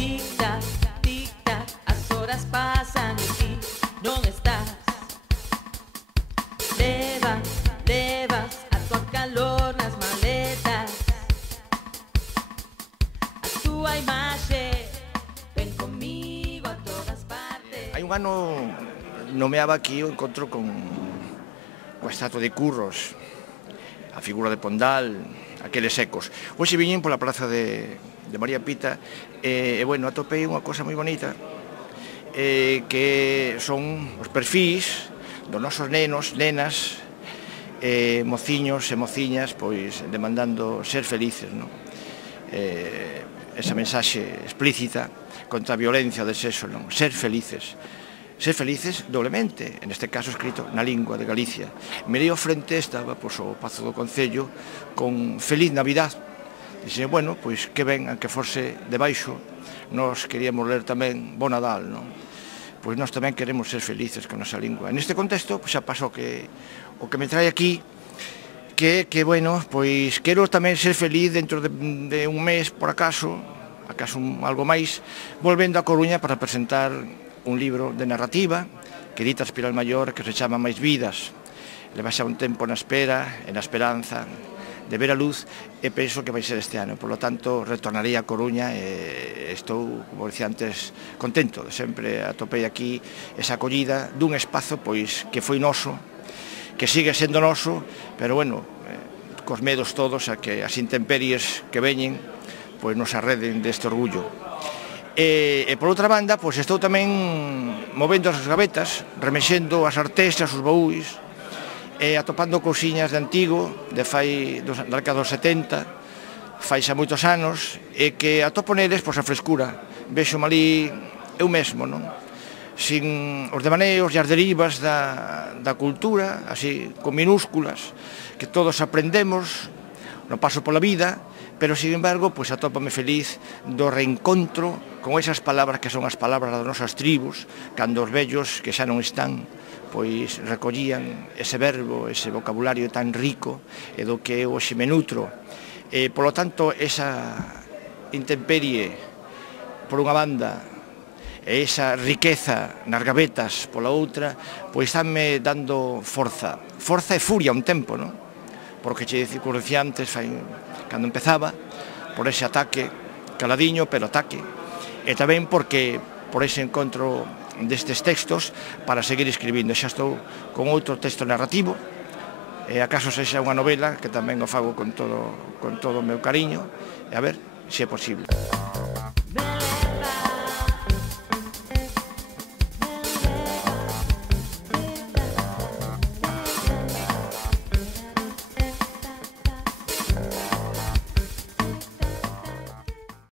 Tic-tac, tic-tac, as horas pasan e ti non estás. Levas a tua calor nas maletas. A túa imaxe ven comigo a todas partes. Hai un ano nomeaba aquí o encontro con coa estatua de Curros, a figura de Pondal, aqueles ecos. Hoxe viñen pola praza de María Pita e, bueno, atopei unha cosa moi bonita que son os perfís dos nosos nenos, nenas, mociños e mociñas, pois demandando ser felices, non? Esa mensaxe explícita contra a violencia de sexo, non? Ser felices doblemente, neste caso escrito na lingua de Galicia. Mirei ao frente, estaba pois, o Pazo do Concello con Feliz Navidad. Dixen, bueno, pois que ben, aunque forse debaixo, nós queríamos ler tamén Bo Nadal, non? Pois nós tamén queremos ser felices con a nosa lingua. Neste contexto, pois xa pasou o que me trae aquí, que bueno, pois quero tamén ser feliz dentro de un mes, por acaso algo máis, volvendo a Coruña para presentar un libro de narrativa que edita Espiral Maior que se chama Máis Vidas. Leva xa un tempo na espera e na esperanza de ver a luz e penso que vai ser este ano. Por lo tanto, retornarei a Coruña e estou, como dicía antes, contento. Sempre atopei aquí esa acollida dun espazo pois que foi noso, que sigue sendo noso, pero bueno, cos medos todos a que as intemperies que veñen pois nos arreden deste orgullo. E por outra banda, pois estou tamén movendo as gavetas, remexendo as artesas, os baúis, e atopando cousiñas de antigo, da década dos 70, fai xa moitos anos, e que atopo neles pois a frescura. Vexo malí eu mesmo, non? Sin os devaneos e as derivas da cultura, así, con minúsculas, que todos aprendemos no paso pola vida, pero, sin embargo, pois atópame feliz do reencontro con esas palabras que son as palabras das nosas tribus, cando os vellos que xa non están, pois recollían ese verbo, ese vocabulario tan rico e do que eu hoxe me nutro. Por lo tanto, esa intemperie, por unha banda, e esa riqueza nas gavetas pola outra, pois estánme dando forza e furia un tempo, non? Porque che dicía antes, cando empezaba, por ese ataque, caladiño, pero ataque, e tamén porque por ese encontro destes textos para seguir escribindo. Xa estou con outro texto narrativo, e acaso sexa unha novela, que tamén o fago con todo o meu cariño, e a ver se é posible.